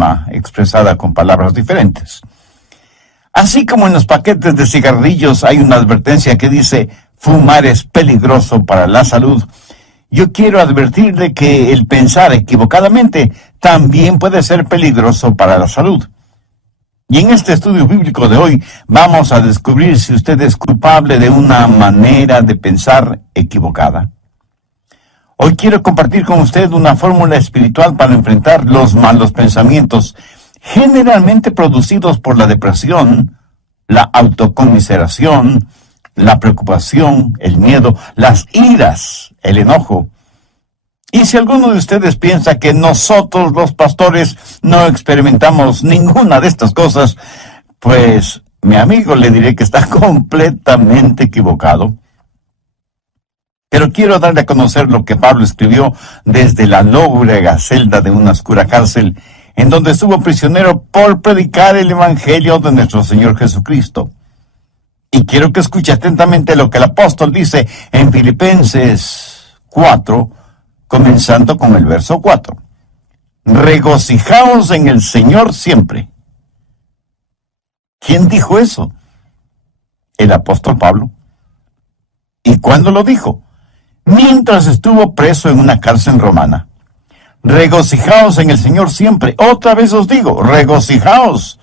misma, expresada con palabras diferentes. Así como en los paquetes de cigarrillos hay una advertencia que dice fumar es peligroso para la salud, yo quiero advertirle que el pensar equivocadamente también puede ser peligroso para la salud. Y en este estudio bíblico de hoy vamos a descubrir si usted es culpable de una manera de pensar equivocada. Hoy quiero compartir con usted una fórmula espiritual para enfrentar los malos pensamientos, generalmente producidos por la depresión, la autoconmiseración, la preocupación, el miedo, las iras, el enojo. Y si alguno de ustedes piensa que nosotros los pastores no experimentamos ninguna de estas cosas, pues mi amigo le diré que está completamente equivocado. Pero quiero darle a conocer lo que Pablo escribió desde la lóbrega celda de una oscura cárcel, en donde estuvo prisionero por predicar el Evangelio de nuestro Señor Jesucristo. Y quiero que escuche atentamente lo que el apóstol dice en Filipenses 4, comenzando con el verso 4. Regocijaos en el Señor siempre. ¿Quién dijo eso? El apóstol Pablo. ¿Y cuándo lo dijo? Mientras estuvo preso en una cárcel romana. Regocijaos en el Señor siempre. Otra vez os digo, regocijaos.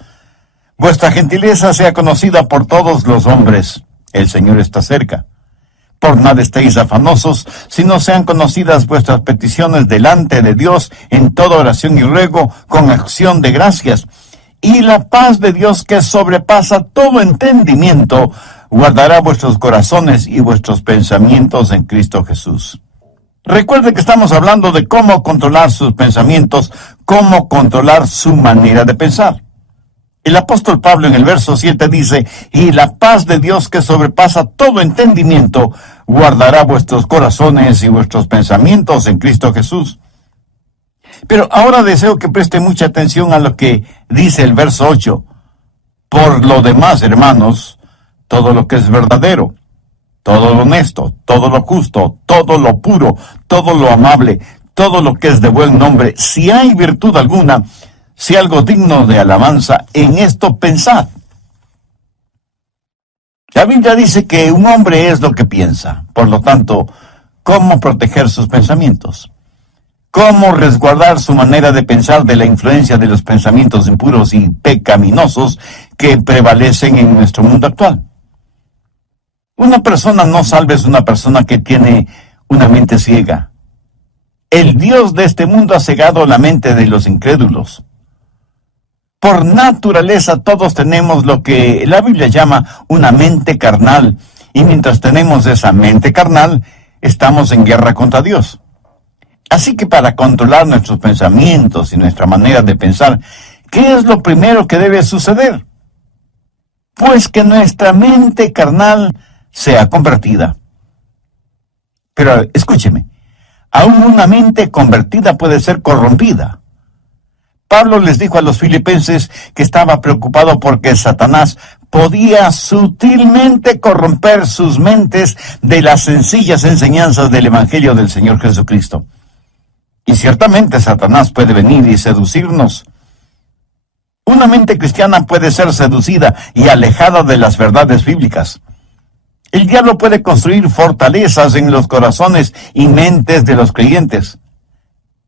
Vuestra gentileza sea conocida por todos los hombres. El Señor está cerca. Por nada estéis afanosos, sino sean conocidas vuestras peticiones delante de Dios en toda oración y ruego con acción de gracias. Y la paz de Dios, que sobrepasa todo entendimiento, guardará vuestros corazones y vuestros pensamientos en Cristo Jesús. Recuerde que estamos hablando de cómo controlar sus pensamientos, cómo controlar su manera de pensar. El apóstol Pablo en el verso 7 dice, y la paz de Dios que sobrepasa todo entendimiento, guardará vuestros corazones y vuestros pensamientos en Cristo Jesús. Pero ahora deseo que preste mucha atención a lo que dice el verso 8. Por lo demás, hermanos, todo lo que es verdadero, todo lo honesto, todo lo justo, todo lo puro, todo lo amable, todo lo que es de buen nombre, si hay virtud alguna, si algo digno de alabanza, en esto pensad. La Biblia dice que un hombre es lo que piensa. Por lo tanto, ¿cómo proteger sus pensamientos? ¿Cómo resguardar su manera de pensar de la influencia de los pensamientos impuros y pecaminosos que prevalecen en nuestro mundo actual? Una persona no salva es una persona que tiene una mente ciega. El Dios de este mundo ha cegado la mente de los incrédulos. Por naturaleza todos tenemos lo que la Biblia llama una mente carnal, y mientras tenemos esa mente carnal, estamos en guerra contra Dios. Así que para controlar nuestros pensamientos y nuestra manera de pensar, ¿qué es lo primero que debe suceder? Pues que nuestra mente carnal sea convertida. Pero escúcheme, aún una mente convertida puede ser corrompida. Pablo les dijo a los filipenses que estaba preocupado porque Satanás podía sutilmente corromper sus mentes de las sencillas enseñanzas del Evangelio del Señor Jesucristo. Y ciertamente Satanás puede venir y seducirnos. Una mente cristiana puede ser seducida y alejada de las verdades bíblicas. El diablo puede construir fortalezas en los corazones y mentes de los creyentes.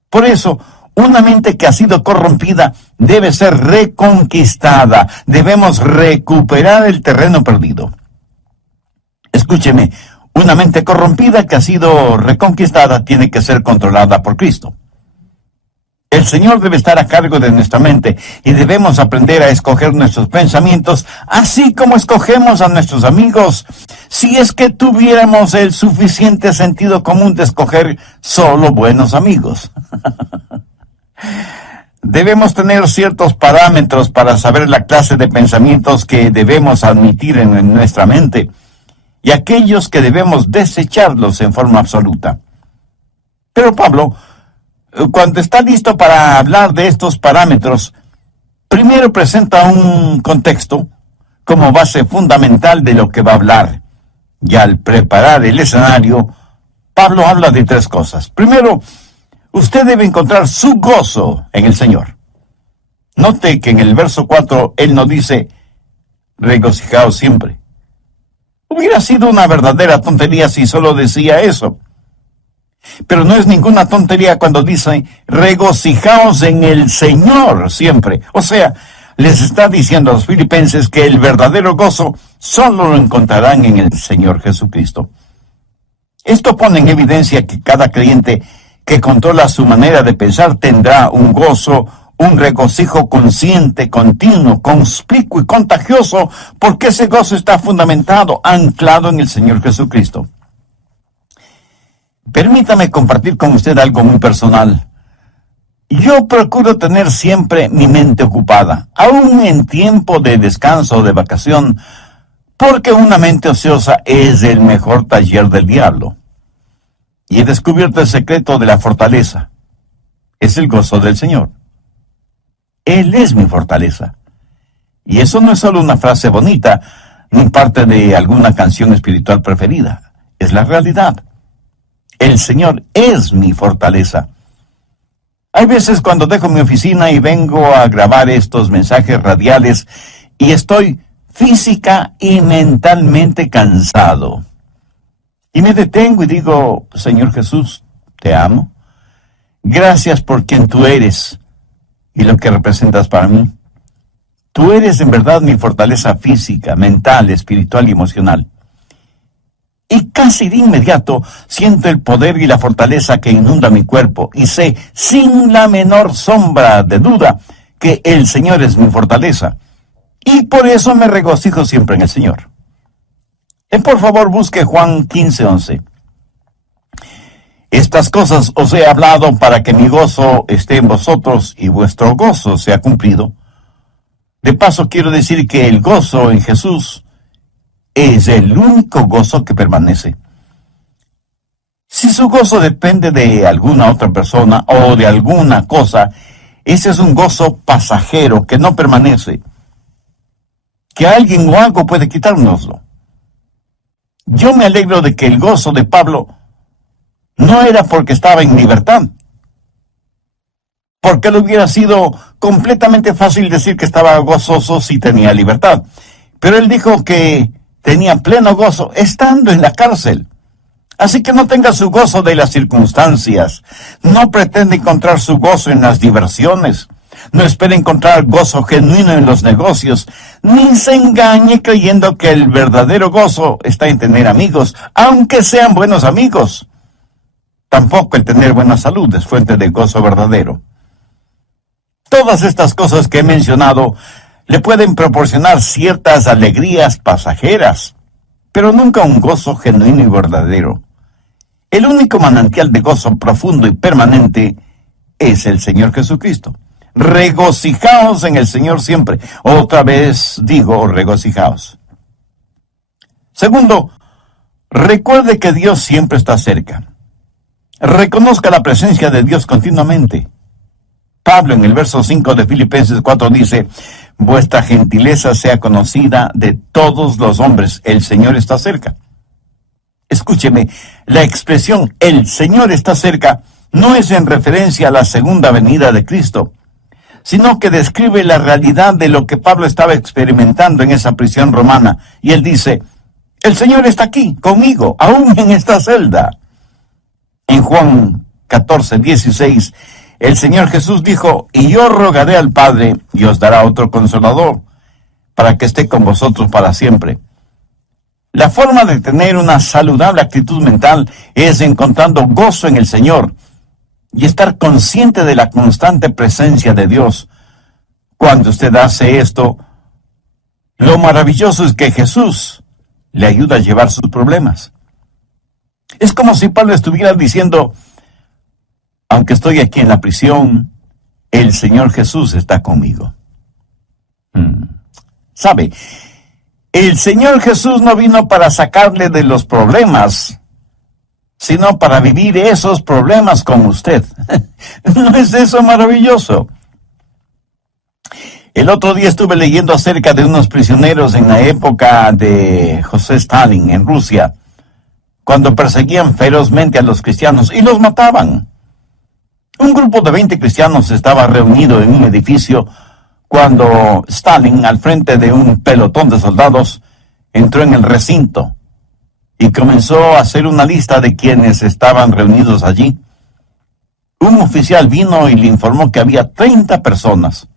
Por eso, una mente que ha sido corrompida debe ser reconquistada. Debemos recuperar el terreno perdido. Escúcheme, una mente corrompida que ha sido reconquistada tiene que ser controlada por Cristo. El Señor debe estar a cargo de nuestra mente y debemos aprender a escoger nuestros pensamientos, así como escogemos a nuestros amigos, si es que tuviéramos el suficiente sentido común de escoger solo buenos amigos. Debemos tener ciertos parámetros para saber la clase de pensamientos que debemos admitir en nuestra mente y aquellos que debemos desecharlos en forma absoluta. Pero Pablo, cuando está listo para hablar de estos parámetros, primero presenta un contexto como base fundamental de lo que va a hablar. Y al preparar el escenario, Pablo habla de tres cosas. Primero, usted debe encontrar su gozo en el Señor. Note que en el verso 4 él no dice, regocijaos siempre. Hubiera sido una verdadera tontería si solo decía eso. Pero no es ninguna tontería cuando dice, regocijaos en el Señor siempre. O sea, les está diciendo a los filipenses que el verdadero gozo solo lo encontrarán en el Señor Jesucristo. Esto pone en evidencia que cada creyente que controla su manera de pensar tendrá un gozo, un regocijo consciente, continuo, conspicuo y contagioso, porque ese gozo está fundamentado, anclado en el Señor Jesucristo. Permítame compartir con usted algo muy personal. Yo procuro tener siempre mi mente ocupada, aún en tiempo de descanso o de vacación, porque una mente ociosa es el mejor taller del diablo. Y he descubierto el secreto de la fortaleza. Es el gozo del Señor. Él es mi fortaleza. Y eso no es solo una frase bonita, ni parte de alguna canción espiritual preferida. Es la realidad. El Señor es mi fortaleza. Hay veces cuando dejo mi oficina y vengo a grabar estos mensajes radiales y estoy física y mentalmente cansado. Y me detengo y digo, Señor Jesús, te amo. Gracias por quien tú eres y lo que representas para mí. Tú eres en verdad mi fortaleza física, mental, espiritual y emocional. Y casi de inmediato siento el poder y la fortaleza que inunda mi cuerpo y sé, sin la menor sombra de duda, que el Señor es mi fortaleza. Y por eso me regocijo siempre en el Señor. Por favor, busque Juan 15:11. Estas cosas os he hablado para que mi gozo esté en vosotros y vuestro gozo sea cumplido. De paso, quiero decir que el gozo en Jesús es el único gozo que permanece. Si su gozo depende de alguna otra persona o de alguna cosa, ese es un gozo pasajero que no permanece. Que alguien o algo puede quitárnoslo. Yo me alegro de que el gozo de Pablo no era porque estaba en libertad, porque le hubiera sido completamente fácil decir que estaba gozoso si tenía libertad. Pero él dijo que tenía pleno gozo estando en la cárcel. Así que no tenga su gozo de las circunstancias. No pretende encontrar su gozo en las diversiones. No espere encontrar gozo genuino en los negocios. Ni se engañe creyendo que el verdadero gozo está en tener amigos, aunque sean buenos amigos. Tampoco el tener buena salud es fuente de gozo verdadero. Todas estas cosas que he mencionado le pueden proporcionar ciertas alegrías pasajeras, pero nunca un gozo genuino y verdadero. El único manantial de gozo profundo y permanente es el Señor Jesucristo. Regocijaos en el Señor siempre. Otra vez digo, regocijaos. Segundo, recuerde que Dios siempre está cerca. Reconozca la presencia de Dios continuamente. Pablo en el verso 5 de Filipenses 4 dice, vuestra gentileza sea conocida de todos los hombres, el Señor está cerca. Escúcheme, la expresión el Señor está cerca no es en referencia a la segunda venida de Cristo, sino que describe la realidad de lo que Pablo estaba experimentando en esa prisión romana. Y él dice, el Señor está aquí, conmigo, aún en esta celda. En Juan 14:16, el Señor Jesús dijo, y yo rogaré al Padre, y os dará otro consolador, para que esté con vosotros para siempre. La forma de tener una saludable actitud mental es encontrando gozo en el Señor y estar consciente de la constante presencia de Dios. Cuando usted hace esto, lo maravilloso es que Jesús le ayuda a llevar sus problemas. Es como si Pablo estuviera diciendo, aunque estoy aquí en la prisión, el Señor Jesús está conmigo. ¿Sabe? El Señor Jesús no vino para sacarle de los problemas, sino para vivir esos problemas con usted. ¿No es eso maravilloso? El otro día estuve leyendo acerca de unos prisioneros en la época de José Stalin en Rusia, cuando perseguían ferozmente a los cristianos y los mataban. Un grupo de 20 cristianos estaba reunido en un edificio cuando Stalin, al frente de un pelotón de soldados, entró en el recinto y comenzó a hacer una lista de quienes estaban reunidos allí. Un oficial vino y le informó que había 30 personas.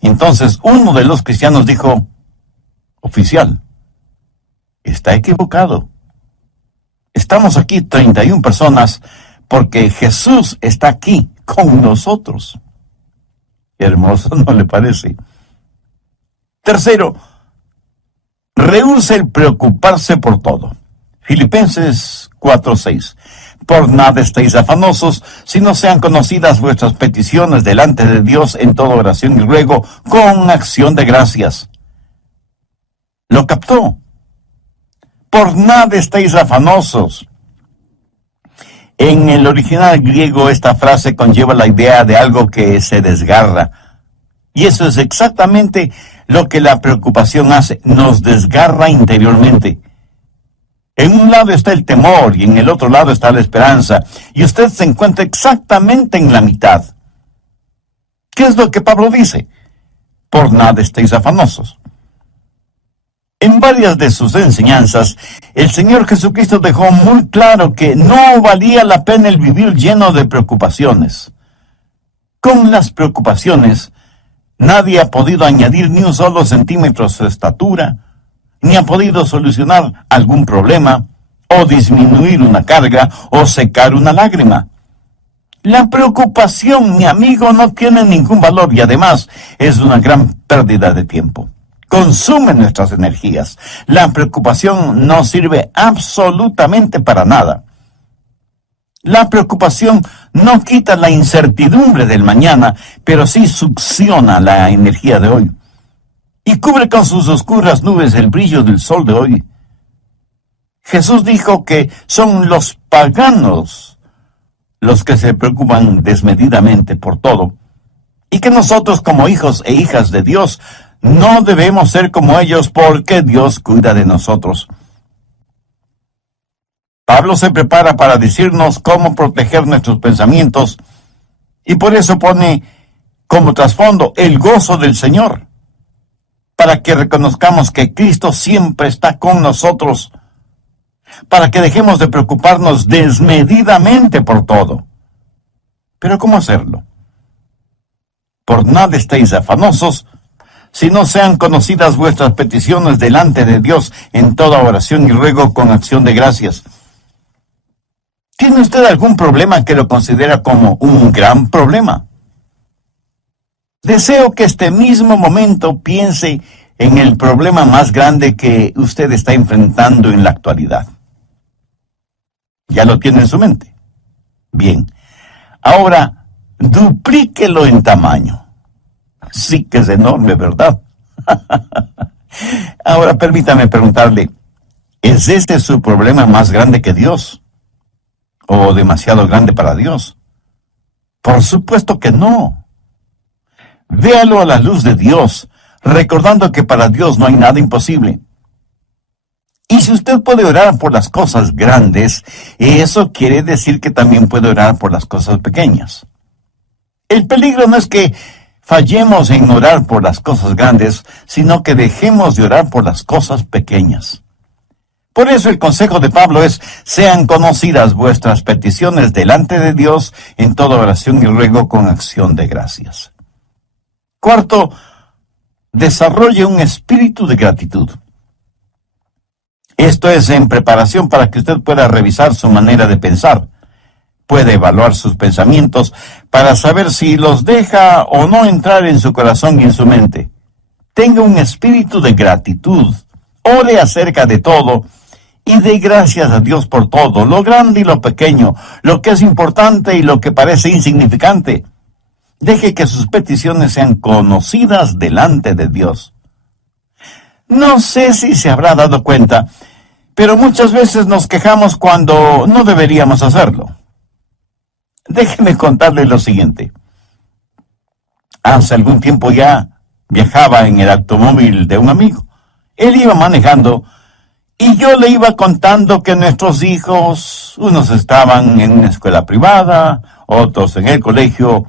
Entonces uno de los cristianos dijo: oficial, está equivocado. Estamos aquí 31 personas porque Jesús está aquí con nosotros. Qué hermoso, ¿no le parece? Tercero, rehúse el preocuparse por todo. Filipenses 4:6. Por nada estéis afanosos, sino sean conocidas vuestras peticiones delante de Dios en toda oración y ruego, con acción de gracias. ¿Lo captó? Por nada estéis afanosos. En el original griego esta frase conlleva la idea de algo que se desgarra. Y eso es exactamente lo que la preocupación hace, nos desgarra interiormente. En un lado está el temor y en el otro lado está la esperanza, y usted se encuentra exactamente en la mitad. ¿Qué es lo que Pablo dice? Por nada estéis afanosos. En varias de sus enseñanzas, el Señor Jesucristo dejó muy claro que no valía la pena el vivir lleno de preocupaciones. Con las preocupaciones, nadie ha podido añadir ni un solo centímetro a su estatura, ni ha podido solucionar algún problema, o disminuir una carga, o secar una lágrima. La preocupación, mi amigo, no tiene ningún valor y además es una gran pérdida de tiempo. Consume nuestras energías. La preocupación no sirve absolutamente para nada. La preocupación no quita la incertidumbre del mañana, pero sí succiona la energía de hoy y cubre con sus oscuras nubes el brillo del sol de hoy. Jesús dijo que son los paganos los que se preocupan desmedidamente por todo, y que nosotros como hijos e hijas de Dios no debemos ser como ellos porque Dios cuida de nosotros. Pablo se prepara para decirnos cómo proteger nuestros pensamientos, y por eso pone como trasfondo el gozo del Señor, para que reconozcamos que Cristo siempre está con nosotros, para que dejemos de preocuparnos desmedidamente por todo. ¿Pero cómo hacerlo? Por nada estéis afanosos, si no sean conocidas vuestras peticiones delante de Dios en toda oración y ruego con acción de gracias. ¿Tiene usted algún problema que lo considera como un gran problema? Deseo que este mismo momento piense en el problema más grande que usted está enfrentando en la actualidad. ¿Ya lo tiene en su mente? Bien. Ahora, duplíquelo en tamaño. Sí que es enorme, ¿verdad? Ahora, permítame preguntarle, ¿es este su problema más grande que Dios? ¿O demasiado grande para Dios? Por supuesto que no. Véalo a la luz de Dios, recordando que para Dios no hay nada imposible. Y si usted puede orar por las cosas grandes, eso quiere decir que también puede orar por las cosas pequeñas. El peligro no es que fallemos en orar por las cosas grandes, sino que dejemos de orar por las cosas pequeñas. Por eso el consejo de Pablo es: sean conocidas vuestras peticiones delante de Dios en toda oración y ruego con acción de gracias. Cuarto, desarrolle un espíritu de gratitud. Esto es en preparación para que usted pueda revisar su manera de pensar. Puede evaluar sus pensamientos para saber si los deja o no entrar en su corazón y en su mente. Tenga un espíritu de gratitud. Ore acerca de todo y dé gracias a Dios por todo, lo grande y lo pequeño, lo que es importante y lo que parece insignificante. Deje que sus peticiones sean conocidas delante de Dios. No sé si se habrá dado cuenta, pero muchas veces nos quejamos cuando no deberíamos hacerlo. Déjeme contarle lo siguiente. Hace algún tiempo ya viajaba en el automóvil de un amigo. Él iba manejando y yo le iba contando que nuestros hijos, unos estaban en una escuela privada, otros en el colegio,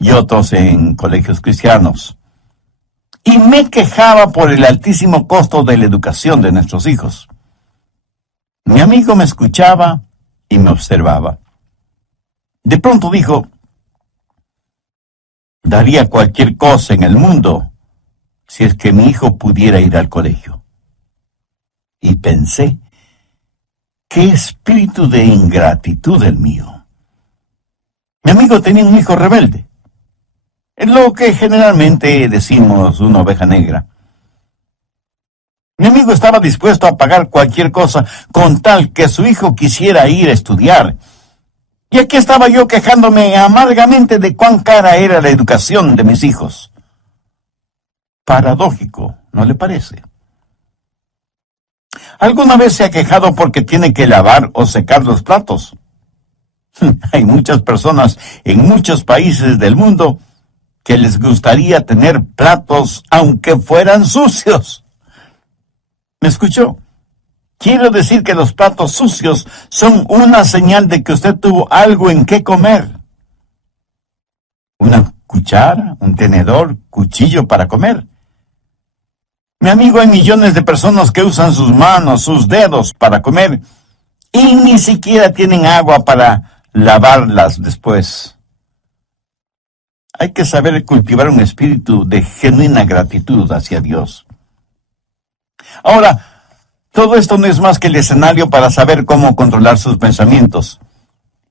y otros en colegios cristianos. Y me quejaba por el altísimo costo de la educación de nuestros hijos. Mi amigo me escuchaba y me observaba. De pronto dijo: daría cualquier cosa en el mundo si es que mi hijo pudiera ir al colegio. Y pensé: qué espíritu de ingratitud el mío. Mi amigo tenía un hijo rebelde, lo que generalmente decimos una oveja negra. Mi amigo estaba dispuesto a pagar cualquier cosa con tal que su hijo quisiera ir a estudiar. Y aquí estaba yo quejándome amargamente de cuán cara era la educación de mis hijos. Paradójico, ¿no le parece? ¿Alguna vez se ha quejado porque tiene que lavar o secar los platos? Hay muchas personas en muchos países del mundo que les gustaría tener platos aunque fueran sucios. ¿Me escuchó? Quiero decir que los platos sucios son una señal de que usted tuvo algo en qué comer. Una cuchara, un tenedor, cuchillo para comer. Mi amigo, hay millones de personas que usan sus manos, sus dedos para comer y ni siquiera tienen agua para lavarlas después. Hay que saber cultivar un espíritu de genuina gratitud hacia Dios. Ahora, todo esto no es más que el escenario para saber cómo controlar sus pensamientos.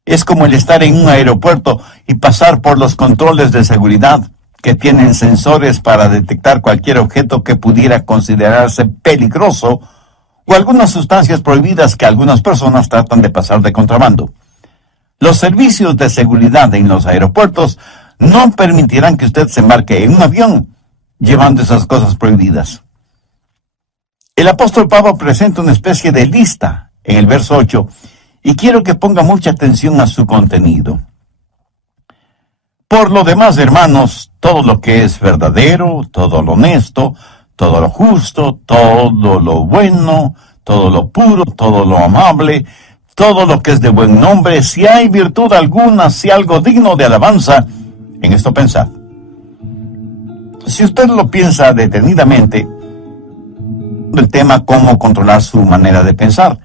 Es como el estar en un aeropuerto y pasar por los controles de seguridad que tienen sensores para detectar cualquier objeto que pudiera considerarse peligroso o algunas sustancias prohibidas que algunas personas tratan de pasar de contrabando. Los servicios de seguridad en los aeropuertos no permitirán que usted se embarque en un avión llevando esas cosas prohibidas. El apóstol Pablo presenta una especie de lista en el verso 8 y quiero que ponga mucha atención a su contenido. Por lo demás, hermanos, todo lo que es verdadero, todo lo honesto, todo lo justo, todo lo bueno, todo lo puro, todo lo amable, todo lo que es de buen nombre, si hay virtud alguna, si algo digno de alabanza, en esto pensad. Si usted lo piensa detenidamente, el tema cómo controlar su manera de pensar,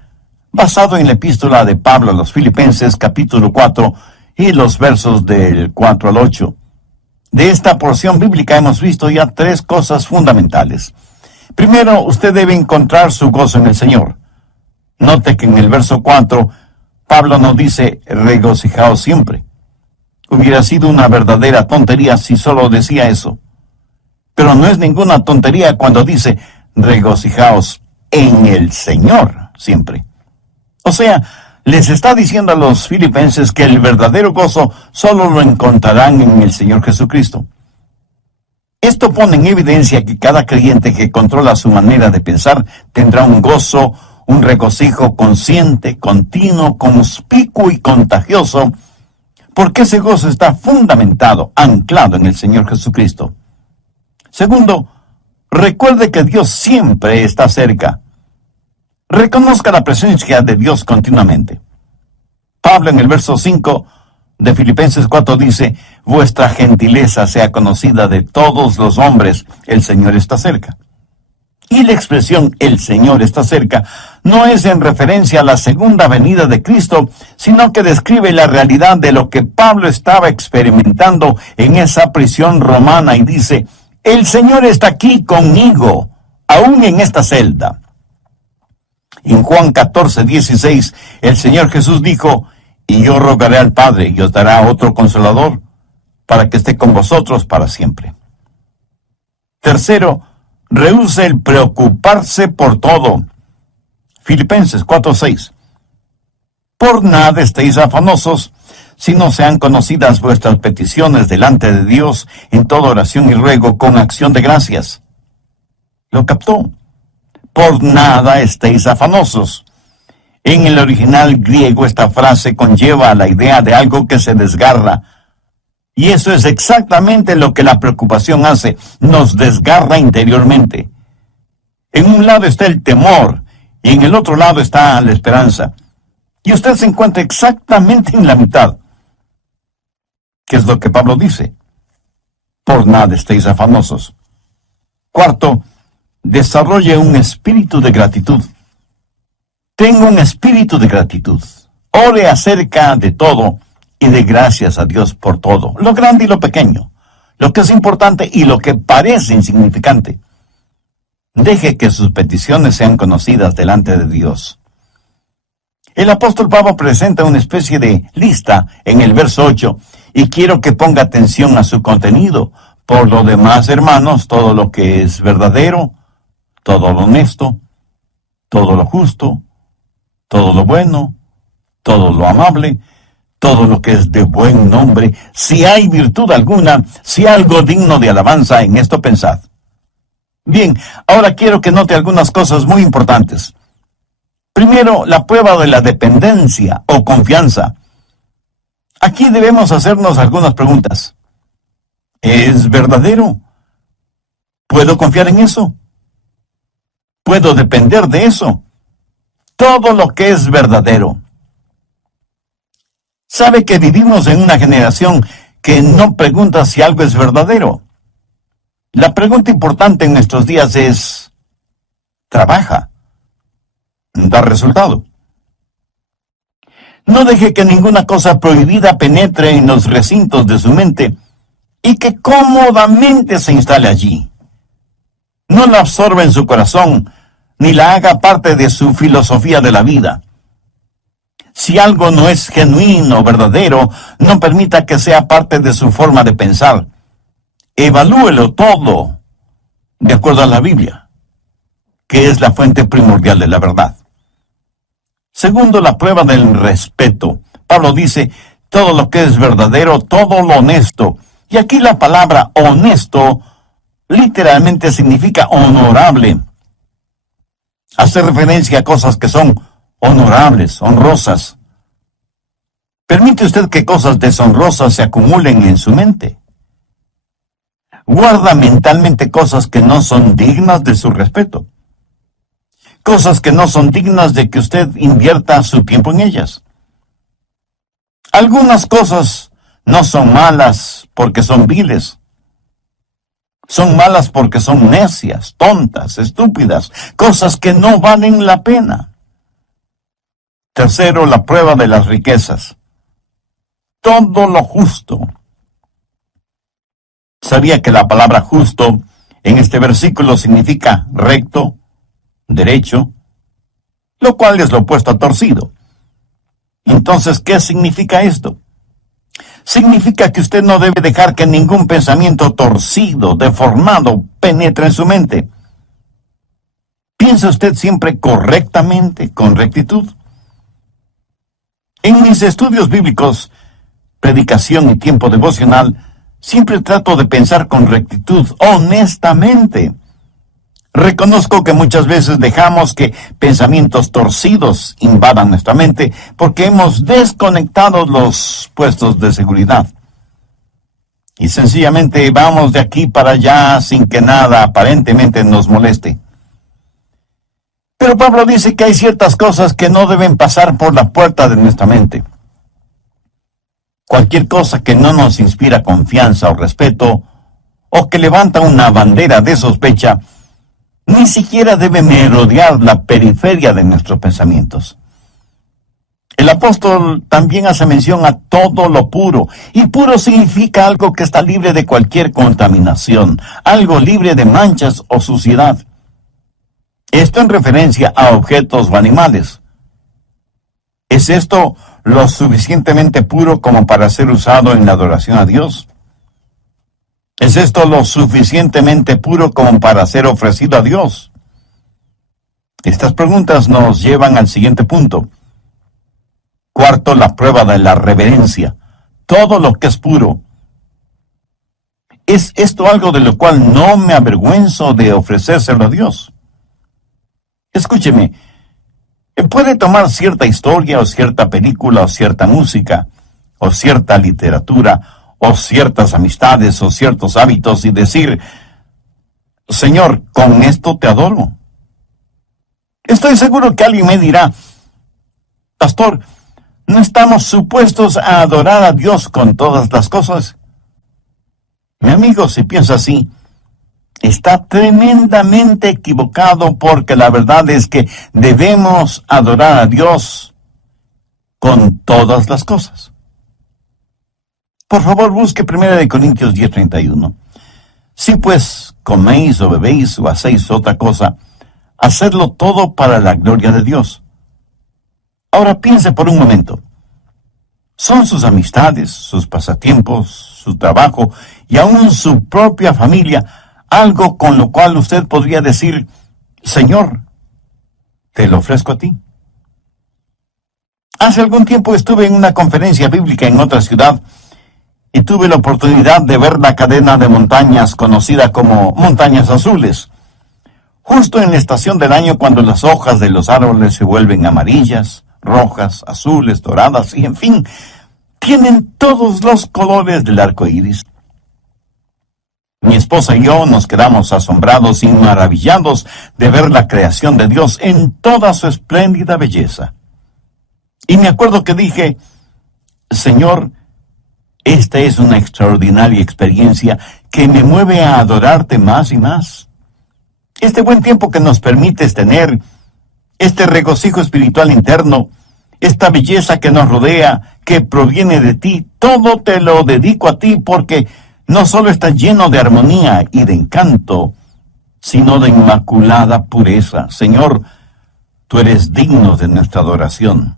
basado en la epístola de Pablo a los Filipenses, capítulo 4, y los versos del 4 al 8. De esta porción bíblica hemos visto ya tres cosas fundamentales. Primero, usted debe encontrar su gozo en el Señor. Note que en el verso 4, Pablo nos dice: regocijaos siempre. Hubiera sido una verdadera tontería si solo decía eso. Pero no es ninguna tontería cuando dice: regocijaos en el Señor siempre. O sea, les está diciendo a los filipenses que el verdadero gozo solo lo encontrarán en el Señor Jesucristo. Esto pone en evidencia que cada creyente que controla su manera de pensar tendrá un gozo, un regocijo consciente, continuo, conspicuo y contagioso, porque ese gozo está fundamentado, anclado en el Señor Jesucristo. Segundo, recuerde que Dios siempre está cerca. Reconozca la presencia de Dios continuamente. Pablo en el verso 5 de Filipenses 4 dice: vuestra gentileza sea conocida de todos los hombres, el Señor está cerca. Y la expresión "el Señor está cerca" no es en referencia a la segunda venida de Cristo, sino que describe la realidad de lo que Pablo estaba experimentando en esa prisión romana y dice: el Señor está aquí conmigo, aún en esta celda. En Juan 14:16, el Señor Jesús dijo: y yo rogaré al Padre y os dará otro Consolador, para que esté con vosotros para siempre. Tercero, rehúse el preocuparse por todo. Filipenses 4:6. Por nada estéis afanosos, sino sean conocidas vuestras peticiones delante de Dios en toda oración y ruego con acción de gracias. ¿Lo captó? Por nada estéis afanosos. En el original griego esta frase conlleva la idea de algo que se desgarra. Y eso es exactamente lo que la preocupación hace, nos desgarra interiormente. En un lado está el temor y en el otro lado está la esperanza. Y usted se encuentra exactamente en la mitad. ¿Qué es lo que Pablo dice? Por nada estéis afanosos. Cuarto, desarrolle un espíritu de gratitud. Tenga un espíritu de gratitud. Ore acerca de todo y de gracias a Dios por todo, lo grande y lo pequeño, lo que es importante y lo que parece insignificante. Deje que sus peticiones sean conocidas delante de Dios. El apóstol Pablo presenta una especie de lista en el verso 8 y quiero que ponga atención a su contenido. Por lo demás, hermanos, todo lo que es verdadero, todo lo honesto, todo lo justo, todo lo bueno, todo lo amable, todo lo que es de buen nombre, si hay virtud alguna, si hay algo digno de alabanza, en esto pensad. Bien, ahora quiero que note algunas cosas muy importantes. Primero, la prueba de la dependencia o confianza. Aquí debemos hacernos algunas preguntas. ¿Es verdadero? ¿Puedo confiar en eso? ¿Puedo depender de eso? Todo lo que es verdadero. ¿Sabe que vivimos en una generación que no pregunta si algo es verdadero? La pregunta importante en nuestros días es, ¿trabaja? ¿Da resultado? No deje que ninguna cosa prohibida penetre en los recintos de su mente y que cómodamente se instale allí. No la absorba en su corazón, ni la haga parte de su filosofía de la vida. Si algo no es genuino o verdadero, no permita que sea parte de su forma de pensar. Evalúelo todo de acuerdo a la Biblia, que es la fuente primordial de la verdad. Segundo, la prueba del respeto. Pablo dice, todo lo que es verdadero, todo lo honesto. Y aquí la palabra honesto literalmente significa honorable. Hace referencia a cosas que son honorables, honrosas. ¿Permite usted que cosas deshonrosas se acumulen en su mente? Guarda mentalmente cosas que no son dignas de su respeto. Cosas que no son dignas de que usted invierta su tiempo en ellas. Algunas cosas no son malas porque son viles. Son malas porque son necias, tontas, estúpidas, cosas que no valen la pena. Tercero, la prueba de las riquezas. Todo lo justo. ¿Sabía que la palabra justo en este versículo significa recto, derecho, lo cual es lo opuesto a torcido? Entonces, ¿qué significa esto? Significa que usted no debe dejar que ningún pensamiento torcido, deformado, penetre en su mente. ¿Piensa usted siempre correctamente, con rectitud? En mis estudios bíblicos, predicación y tiempo devocional, siempre trato de pensar con rectitud, honestamente. Reconozco que muchas veces dejamos que pensamientos torcidos invadan nuestra mente porque hemos desconectado los puestos de seguridad. Y sencillamente vamos de aquí para allá sin que nada aparentemente nos moleste. Pero Pablo dice que hay ciertas cosas que no deben pasar por la puerta de nuestra mente. Cualquier cosa que no nos inspira confianza o respeto, o que levanta una bandera de sospecha, ni siquiera debe merodear la periferia de nuestros pensamientos. El apóstol también hace mención a todo lo puro, y puro significa algo que está libre de cualquier contaminación, algo libre de manchas o suciedad. Esto en referencia a objetos o animales. ¿Es esto lo suficientemente puro como para ser usado en la adoración a Dios? ¿Es esto lo suficientemente puro como para ser ofrecido a Dios? Estas preguntas nos llevan al siguiente punto. Cuarto, la prueba de la reverencia. Todo lo que es puro. ¿Es esto algo de lo cual no me avergüenzo de ofrecérselo a Dios? Escúcheme, puede tomar cierta historia o cierta película o cierta música o cierta literatura o ciertas amistades o ciertos hábitos y decir, Señor, con esto te adoro. Estoy seguro que alguien me dirá, Pastor, ¿no estamos supuestos a adorar a Dios con todas las cosas? Mi amigo, si piensa así, está tremendamente equivocado, porque la verdad es que debemos adorar a Dios con todas las cosas. Por favor, busque 1 Corintios 10:31. Si pues coméis o bebéis o hacéis otra cosa, hacedlo todo para la gloria de Dios. Ahora piense por un momento. ¿Son sus amistades, sus pasatiempos, su trabajo y aún su propia familia algo con lo cual usted podría decir: Señor, te lo ofrezco a ti? Hace algún tiempo estuve en una conferencia bíblica en otra ciudad y tuve la oportunidad de ver la cadena de montañas conocida como Montañas Azules. Justo en la estación del año, cuando las hojas de los árboles se vuelven amarillas, rojas, azules, doradas y, en fin, tienen todos los colores del arco iris. Mi esposa y yo nos quedamos asombrados y maravillados de ver la creación de Dios en toda su espléndida belleza. Y me acuerdo que dije: Señor, esta es una extraordinaria experiencia que me mueve a adorarte más y más. Este buen tiempo que nos permites tener, este regocijo espiritual interno, esta belleza que nos rodea, que proviene de ti, todo te lo dedico a ti, porque no solo está lleno de armonía y de encanto, sino de inmaculada pureza. Señor, tú eres digno de nuestra adoración.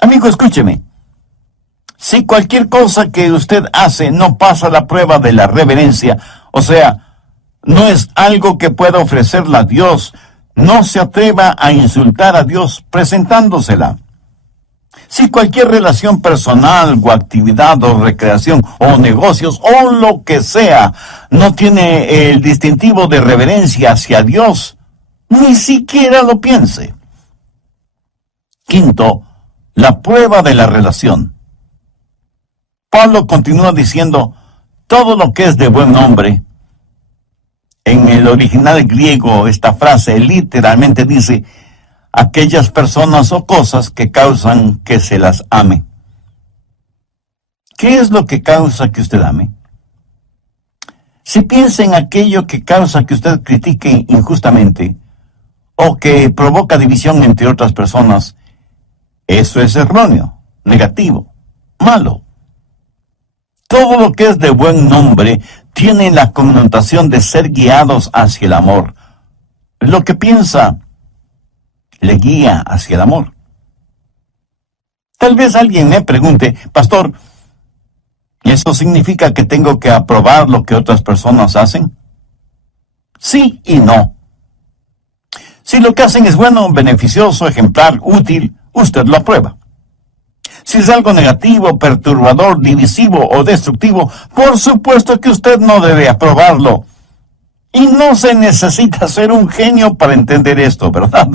Amigo, escúcheme. Si cualquier cosa que usted hace no pasa la prueba de la reverencia, o sea, no es algo que pueda ofrecerle a Dios, no se atreva a insultar a Dios presentándosela. Si cualquier relación personal o actividad o recreación o negocios o lo que sea no tiene el distintivo de reverencia hacia Dios, ni siquiera lo piense. Quinto, la prueba de la relación. Pablo continúa diciendo: todo lo que es de buen nombre. En el original griego, esta frase literalmente dice: aquellas personas o cosas que causan que se las ame. ¿Qué es lo que causa que usted ame? Si piensa en aquello que causa que usted critique injustamente o que provoca división entre otras personas, eso es erróneo, negativo, malo. Todo lo que es de buen nombre tiene la connotación de ser guiados hacia el amor. Lo que piensa le guía hacia el amor. Tal vez alguien me pregunte: Pastor, ¿eso significa que tengo que aprobar lo que otras personas hacen? Sí y no. Si lo que hacen es bueno, beneficioso, ejemplar, útil, usted lo aprueba. Si es algo negativo, perturbador, divisivo o destructivo, por supuesto que usted no debe aprobarlo. Y no se necesita ser un genio para entender esto, ¿verdad?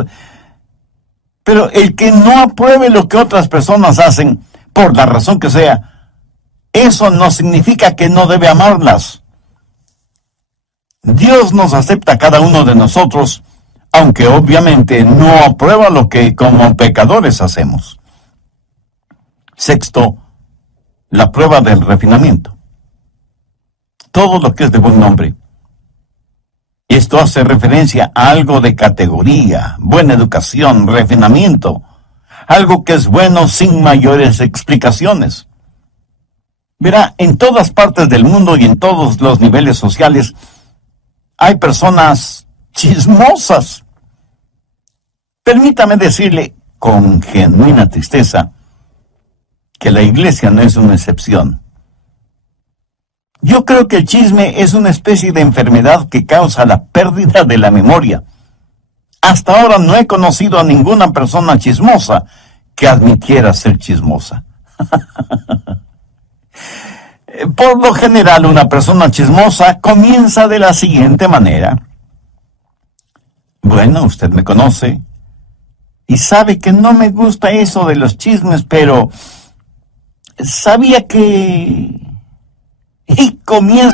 Pero el que no apruebe lo que otras personas hacen, por la razón que sea, eso no significa que no debe amarlas. Dios nos acepta a cada uno de nosotros, aunque obviamente no aprueba lo que como pecadores hacemos. Sexto, la prueba del refinamiento. Todo lo que es de buen nombre. Esto hace referencia a algo de categoría, buena educación, refinamiento, algo que es bueno sin mayores explicaciones. Verá, en todas partes del mundo y en todos los niveles sociales hay personas chismosas. Permítame decirle con genuina tristeza que la iglesia no es una excepción. Yo creo que el chisme es una especie de enfermedad que causa la pérdida de la memoria. Hasta ahora no he conocido a ninguna persona chismosa que admitiera ser chismosa. Por lo general, una persona chismosa comienza de la siguiente manera: bueno, usted me conoce y sabe que no me gusta eso de los chismes, pero sabía que... Y comienza...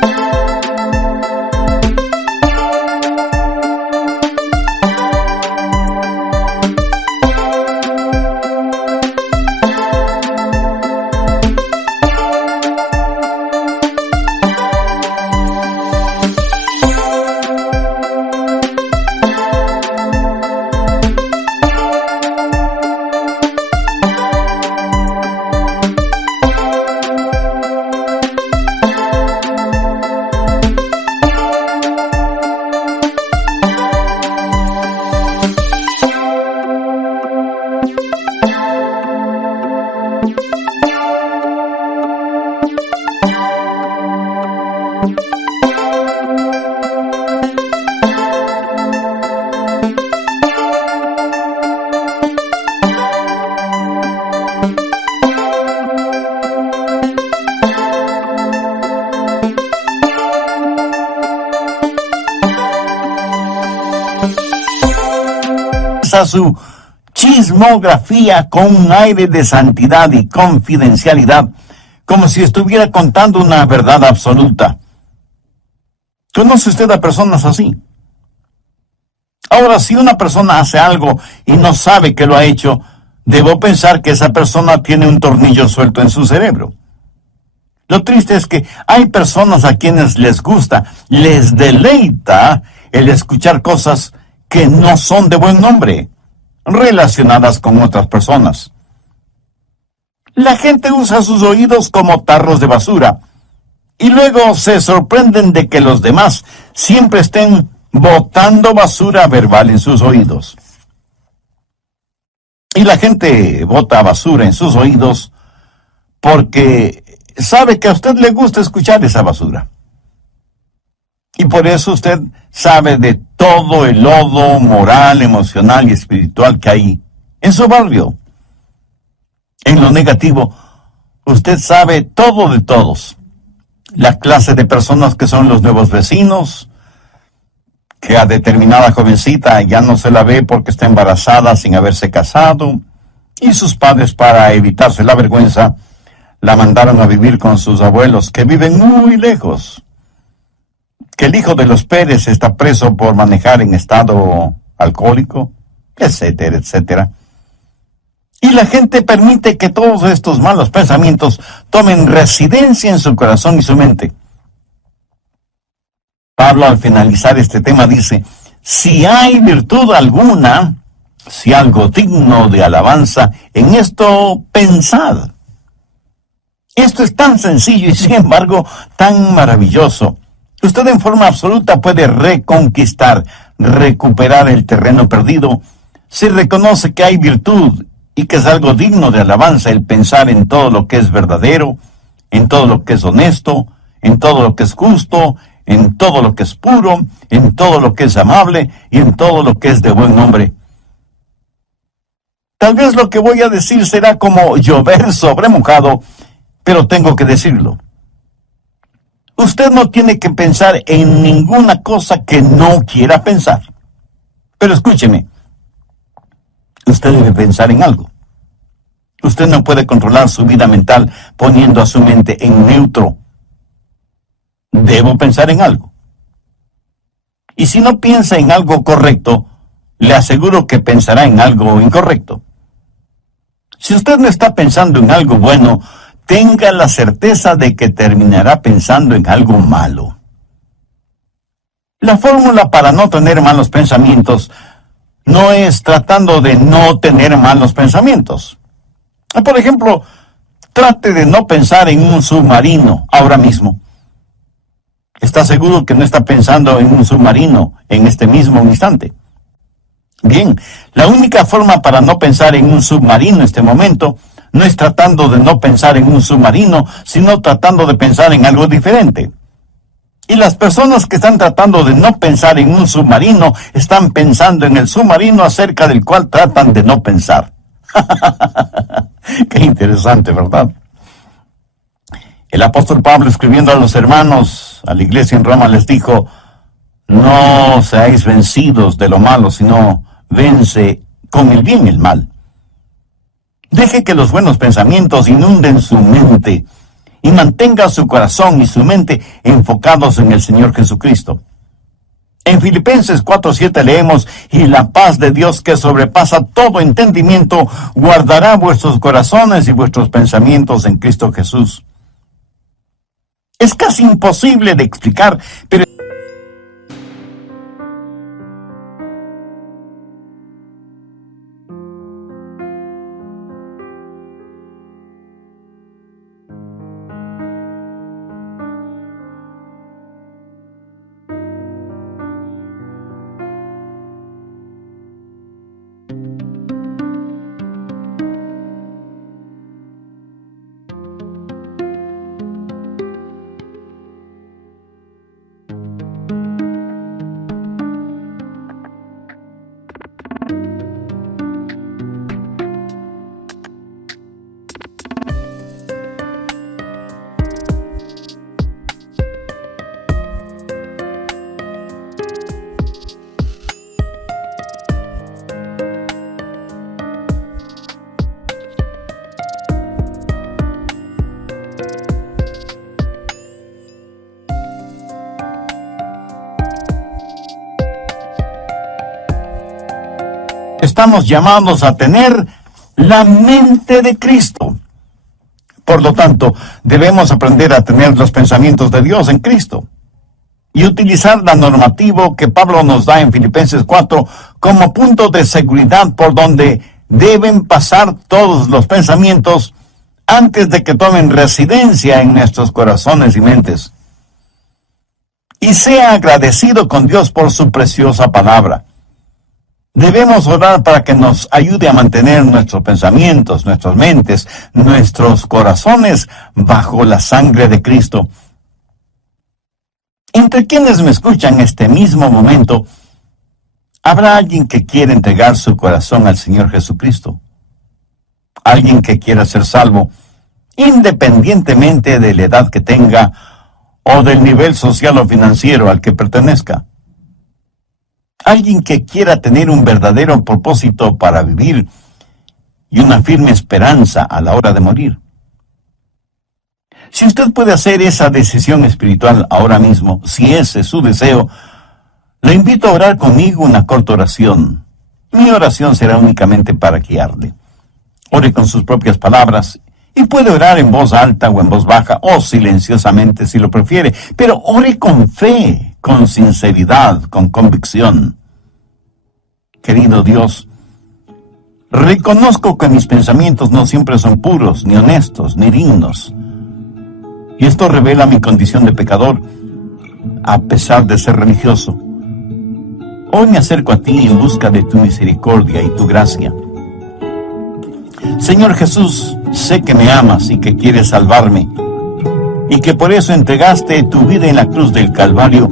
cuenta su chismografía con un aire de santidad y confidencialidad, como si estuviera contando una verdad absoluta. ¿Conoce usted a personas así? Ahora, si una persona hace algo y no sabe que lo ha hecho, debo pensar que esa persona tiene un tornillo suelto en su cerebro. Lo triste es que hay personas a quienes les gusta, les deleita el escuchar cosas que no son de buen nombre, relacionadas con otras personas. La gente usa sus oídos como tarros de basura y luego se sorprenden de que los demás siempre estén botando basura verbal en sus oídos. Y la gente bota basura en sus oídos porque sabe que a usted le gusta escuchar esa basura. Y por eso usted sabe de todo el lodo moral, emocional y espiritual que hay en su barrio. En lo negativo, usted sabe todo de todos. La clase de personas que son los nuevos vecinos, que a determinada jovencita ya no se la ve porque está embarazada sin haberse casado, y sus padres, para evitarse la vergüenza, la mandaron a vivir con sus abuelos, que viven muy lejos, que el hijo de los Pérez está preso por manejar en estado alcohólico, etcétera, etcétera. Y la gente permite que todos estos malos pensamientos tomen residencia en su corazón y su mente. Pablo, al finalizar este tema, dice: si hay virtud alguna, si algo digno de alabanza, en esto pensad. Esto es tan sencillo y sin embargo tan maravilloso. Usted en forma absoluta puede reconquistar, recuperar el terreno perdido si reconoce que hay virtud y que es algo digno de alabanza el pensar en todo lo que es verdadero, en todo lo que es honesto, en todo lo que es justo, en todo lo que es puro, en todo lo que es amable y en todo lo que es de buen nombre. Tal vez lo que voy a decir será como llover sobre mojado, pero tengo que decirlo. Usted no tiene que pensar en ninguna cosa que no quiera pensar. Pero escúcheme, usted debe pensar en algo. Usted no puede controlar su vida mental poniendo a su mente en neutro. Debo pensar en algo. Y si no piensa en algo correcto, le aseguro que pensará en algo incorrecto. Si usted no está pensando en algo bueno, tenga la certeza de que terminará pensando en algo malo. La fórmula para no tener malos pensamientos no es tratando de no tener malos pensamientos. Por ejemplo, trate de no pensar en un submarino ahora mismo. ¿Está seguro que no está pensando en un submarino en este mismo instante? Bien, la única forma para no pensar en un submarino en este momento no es tratando de no pensar en un submarino, sino tratando de pensar en algo diferente. Y las personas que están tratando de no pensar en un submarino están pensando en el submarino acerca del cual tratan de no pensar. Qué interesante, ¿verdad? El apóstol Pablo, escribiendo a los hermanos, a la iglesia en Roma, les dijo: no seáis vencidos de lo malo, sino vence con el bien el mal. Deje que los buenos pensamientos inunden su mente y mantenga su corazón y su mente enfocados en el Señor Jesucristo. En Filipenses 4:7 leemos: y la paz de Dios, que sobrepasa todo entendimiento, guardará vuestros corazones y vuestros pensamientos en Cristo Jesús. Es casi imposible de explicar, pero Thank you. Estamos llamados a tener la mente de Cristo. Por lo tanto, debemos aprender a tener los pensamientos de Dios en Cristo y utilizar la normativa que Pablo nos da en Filipenses 4 como punto de seguridad por donde deben pasar todos los pensamientos antes de que tomen residencia en nuestros corazones y mentes. Y sea agradecido con Dios por su preciosa palabra. Debemos orar para que nos ayude a mantener nuestros pensamientos, nuestras mentes, nuestros corazones bajo la sangre de Cristo. Entre quienes me escuchan en este mismo momento, ¿habrá alguien que quiera entregar su corazón al Señor Jesucristo? Alguien que quiera ser salvo, independientemente de la edad que tenga o del nivel social o financiero al que pertenezca. Alguien que quiera tener un verdadero propósito para vivir y una firme esperanza a la hora de morir. Si usted puede hacer esa decisión espiritual ahora mismo, si ese es su deseo, le invito a orar conmigo una corta oración. Mi oración será únicamente para guiarle. Ore con sus propias palabras y puede orar en voz alta o en voz baja o silenciosamente si lo prefiere, pero ore con fe, con sinceridad, con convicción. Querido Dios, reconozco que mis pensamientos no siempre son puros, ni honestos, ni dignos. Y esto revela mi condición de pecador, a pesar de ser religioso. Hoy me acerco a ti en busca de tu misericordia y tu gracia. Señor Jesús, sé que me amas y que quieres salvarme, y que por eso entregaste tu vida en la cruz del Calvario